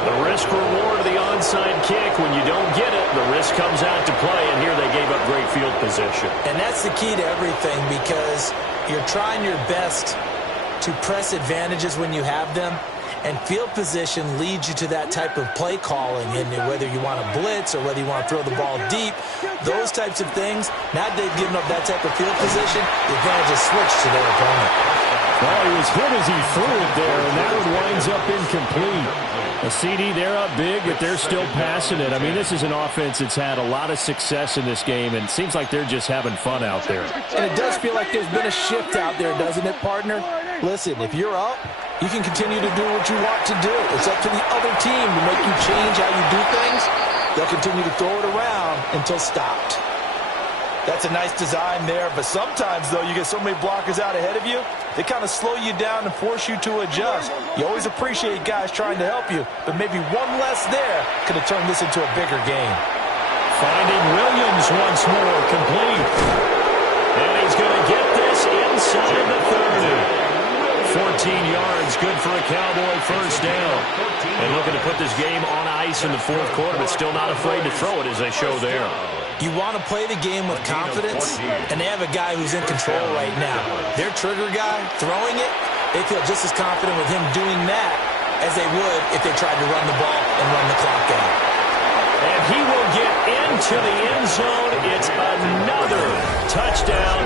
The risk-reward of the onside kick, when you don't get it, the risk comes out to play, and here they gave up great field position. And that's the key to everything because you're trying your best to press advantages when you have them, and field position leads you to that type of play calling, and whether you want to blitz or whether you want to throw the ball deep, those types of things, now they've given up that type of field position, the advantage is switched to their opponent. Well, he was hit as he threw it there, and that one winds up incomplete. A CD, they're up big, but they're still passing it. I mean, this is an offense that's had a lot of success in this game, and it seems like they're just having fun out there. And it does feel like there's been a shift out there, doesn't it, partner? Listen, if you're up, You can continue to do what you want to do. It's up to the other team to make you change how you do things. They'll continue to throw it around until stopped. That's a nice design there, but sometimes, though, you get so many blockers out ahead of you, they kind of slow you down and force you to adjust. You always appreciate guys trying to help you, but maybe one less there could have turned this into a bigger game. Finding Williams once more, complete. And he's going to get this inside the 30. 14 yards, good for a Cowboy first down. And looking to put this game on ice in the fourth quarter, but still not afraid to throw it as they show there. You want to play the game with confidence, and they have a guy who's in control right now. Their trigger guy, throwing it, they feel just as confident with him doing that as they would if they tried to run the ball and run the clock out. And he will get into the end zone. It's another touchdown.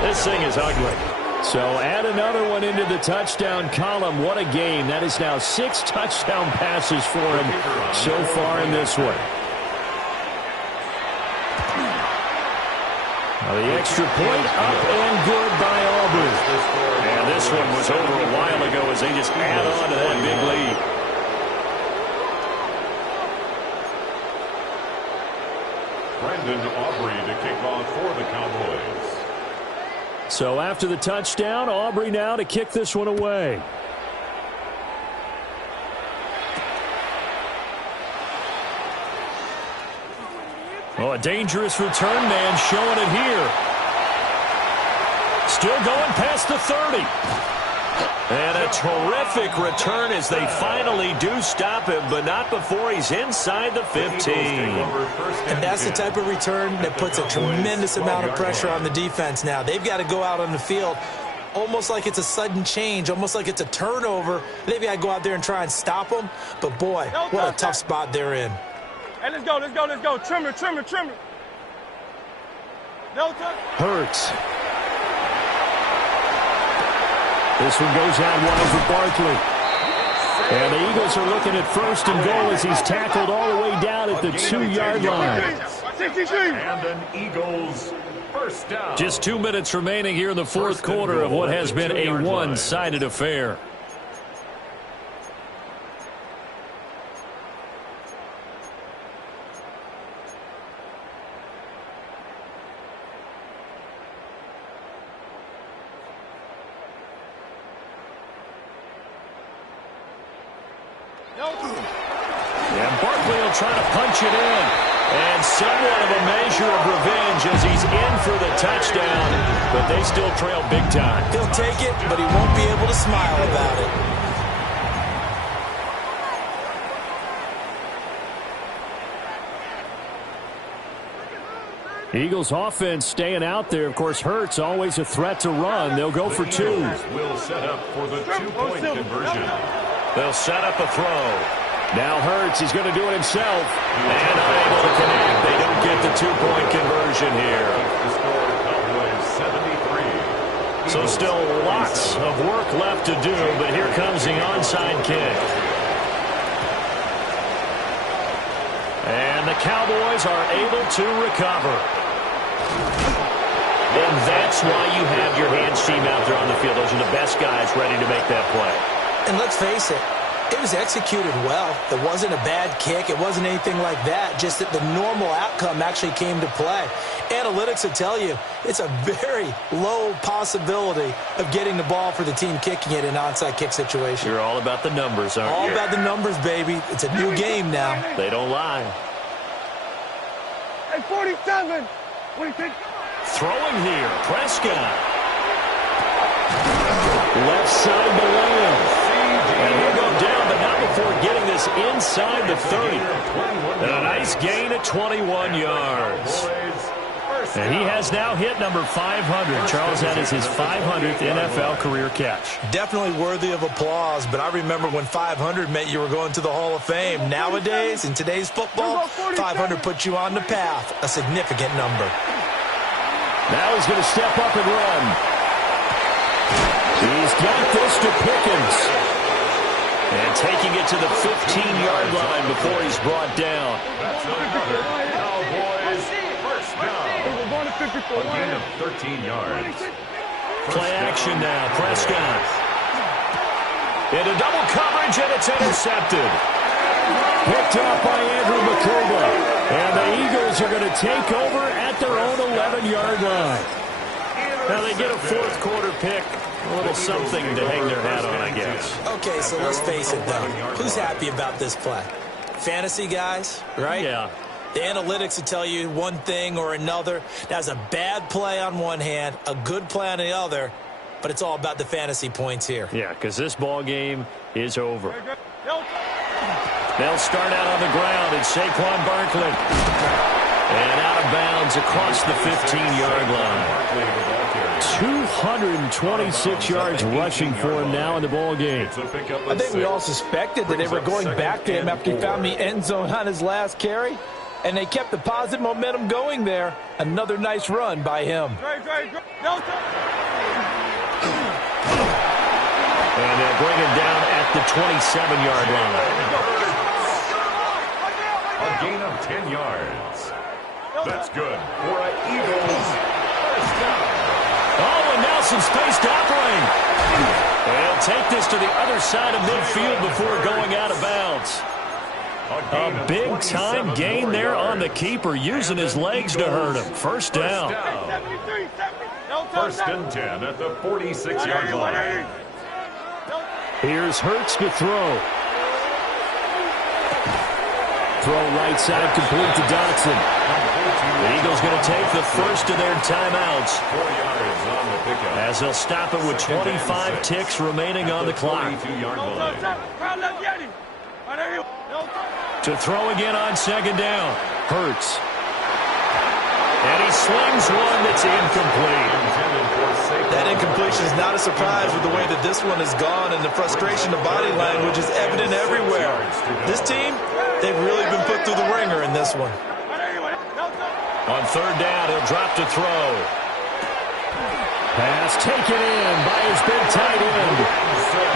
This thing is ugly. So add another one into the touchdown column. What a game. That is now 6 touchdown passes for him so far in this one. Now the extra point up and good by Auburn. And this one was over a while ago as they just add on to that big lead. Brandon Aubrey to kick off for the Cowboys. So after the touchdown, Aubrey now to kick this one away. Oh, a dangerous return man showing it here. Still going past the 30. And a terrific return as they finally do stop him, but not before he's inside the 15. And that's the type of return that puts a tremendous amount of pressure on the defense now. They've got to go out on the field almost like it's a sudden change, almost like it's a turnover. They've got to go out there and try and stop them. But, boy, what a tough spot they're in. Hey, let's go, let's go, let's go. Trimmer, trimmer, trimmer. No touch. Hurts. This one goes out wide for Barkley. And the Eagles are looking at first and goal as he's tackled all the way down at the 2-yard line. And an Eagles first down. Just 2 minutes remaining here in the fourth quarter of what has been a one-sided affair. And Barkley will try to punch it in. And somewhat of a measure of revenge as he's in for the touchdown. But they still trail big time. He'll take it, but he won't be able to smile about it. Eagles offense staying out there. Of course, Hurts always a threat to run. They'll go for 2. Will set up for the 2-point conversion. They'll set up a throw. Now Hurts, he's going to do it himself. And unable to connect. They don't get the 2-point conversion here. The score, Cowboys 73. So still lots of work left to do, but here comes the onside kick. And the Cowboys are able to recover. And that's why you have your hands team out there on the field. Those are the best guys ready to make that play. And let's face it, it was executed well. It wasn't a bad kick. It wasn't anything like that. Just that the normal outcome actually came to play. Analytics will tell you it's a very low possibility of getting the ball for the team kicking it in an onside kick situation. You're all about the numbers, aren't you? All about the numbers, baby. It's a new game now. They don't lie. Hey, 47. What do you think? Throwing here, Prescott. Left side to Lamb. And he'll go down, but not before getting this inside the 30. And a nice gain of 21 yards. And he has now hit number 500. Charles, that is his 500th NFL career catch. Definitely worthy of applause, but I remember when 500 meant you were going to the Hall of Fame. Nowadays, in today's football, 500 puts you on the path, a significant number. Now he's going to step up and run. He's got this to Pickens. And taking it to the 15-yard line before he's brought down. Cowboys first down. A gain of 13 yards. Play action now. Prescott. Into double coverage, and it's intercepted. Picked off by Andrew McCullough. And the Eagles are going to take over at their own 11-yard line. Now they get a fourth quarter pick. A little something to hang their hat on, I guess. Okay, so let's face it, though. Who's happy about this play? Fantasy guys, right? Yeah. The analytics will tell you one thing or another. That's a bad play on one hand, a good play on the other, but it's all about the fantasy points here. Yeah, because this ball game is over. They'll start out on the ground. It's Saquon Barkley. And out of bounds across the 15-yard line. 226 yards rushing for him now in the ball game. I think we all suspected that they were going back to him after he found the end zone on his last carry, and they kept the positive momentum going there. Another nice run by him. And they'll bring him down at the 27-yard line. A gain of 10 yards. That's good for an Eagles first down. Oh, and Nelson's spaced operate. They'll take this to the other side of midfield before going out of bounds. A big-time gain there on the keeper, using his legs to hurt him. First down. First and 10 at the 46-yard line. Here's Hurts to throw. Throw right side complete to Dotson. The Eagles going to take the first of their timeouts, 4 yards on the pickup. as they'll stop it with 25 ticks remaining on the clock. 42-yard line. To throw again on second down. Hurts. And he slings one that's incomplete. That incompletion is not a surprise with the way that this one has gone, and the frustration of body language is evident everywhere. This team, they've really been put through the ringer in this one. On third down, he'll drop to throw. Pass taken in by his big tight end.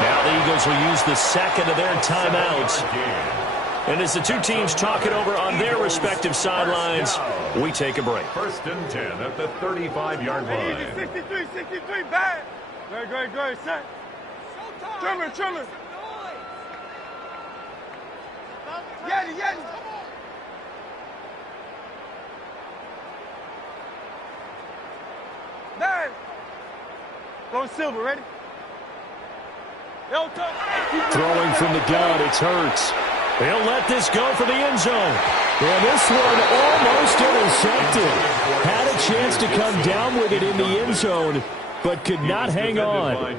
Now the Eagles will use the second of their timeouts. And as the two teams talk it over on their respective sidelines, we take a break. First and 10 at the 35-yard line. 63, bad. Great, set. Trimmer. Yeti. Bad. Go Silver, ready? Throwing from the gun, it's Hurts. They'll let this go for the end zone. And this one almost intercepted. Had a chance to come down with it in the end zone, but could not hang on.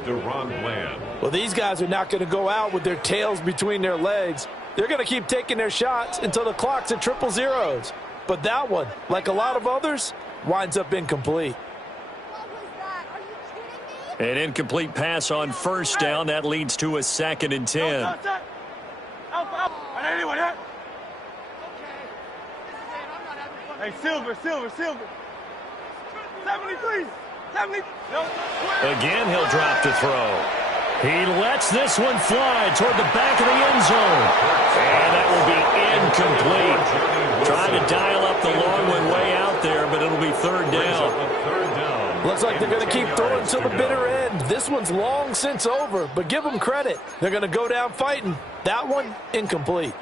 Well, these guys are not going to go out with their tails between their legs. They're going to keep taking their shots until the clock's at 000. But that one, like a lot of others, winds up incomplete. An incomplete pass on first down. That leads to a 2nd and 10. Hey, Silver. 73. Again, he'll drop to throw. He lets this one fly toward the back of the end zone. And that will be incomplete. Trying to dial up the long one way out there, but it'll be third down. Looks like they're going to keep throwing until the bitter end. This one's long since over, but give them credit. They're going to go down fighting. That one, incomplete.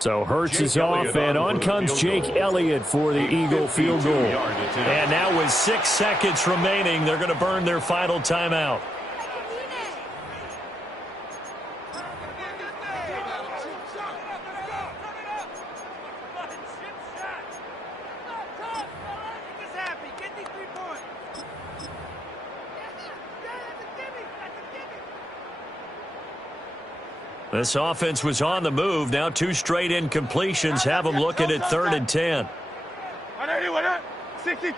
So Hurts is off, and on comes Jake Elliott for the Eagle field goal. And now with 6 seconds remaining, they're going to burn their final timeout. This offense was on the move. Now 2 straight incompletions have them looking at 3rd and 10. 63.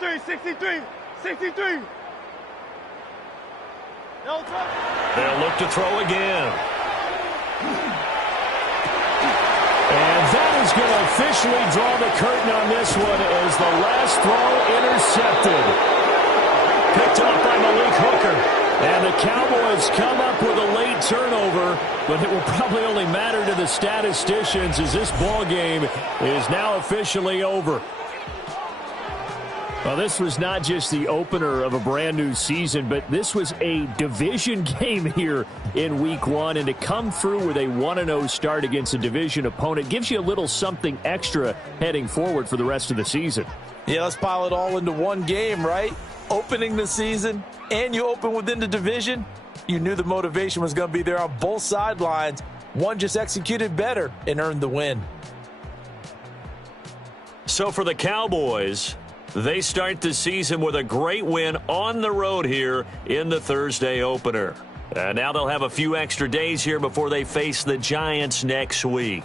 They'll look to throw again. And that is going to officially draw the curtain on this one as the last throw intercepted. Picked off by Malik Hooker. And the Cowboys come up with a late turnover, but it will probably only matter to the statisticians as this ball game is now officially over. Well, this was not just the opener of a brand-new season, but this was a division game here in Week 1. And to come through with a 1-0 start against a division opponent gives you a little something extra heading forward for the rest of the season. Yeah, let's pile it all into one game, right? Opening the season, and you open within the division. You knew the motivation was going to be there on both sidelines. One just executed better and earned the win. So for the Cowboys, they start the season with a great win on the road here in the Thursday opener. And now they'll have a few extra days here before they face the Giants next week.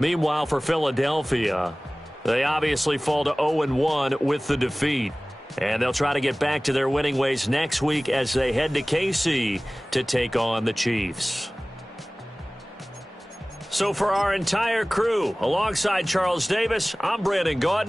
Meanwhile, for Philadelphia, they obviously fall to 0-1 with the defeat. And they'll try to get back to their winning ways next week as they head to KC to take on the Chiefs. So for our entire crew, alongside Charles Davis, I'm Brandon Gaudin.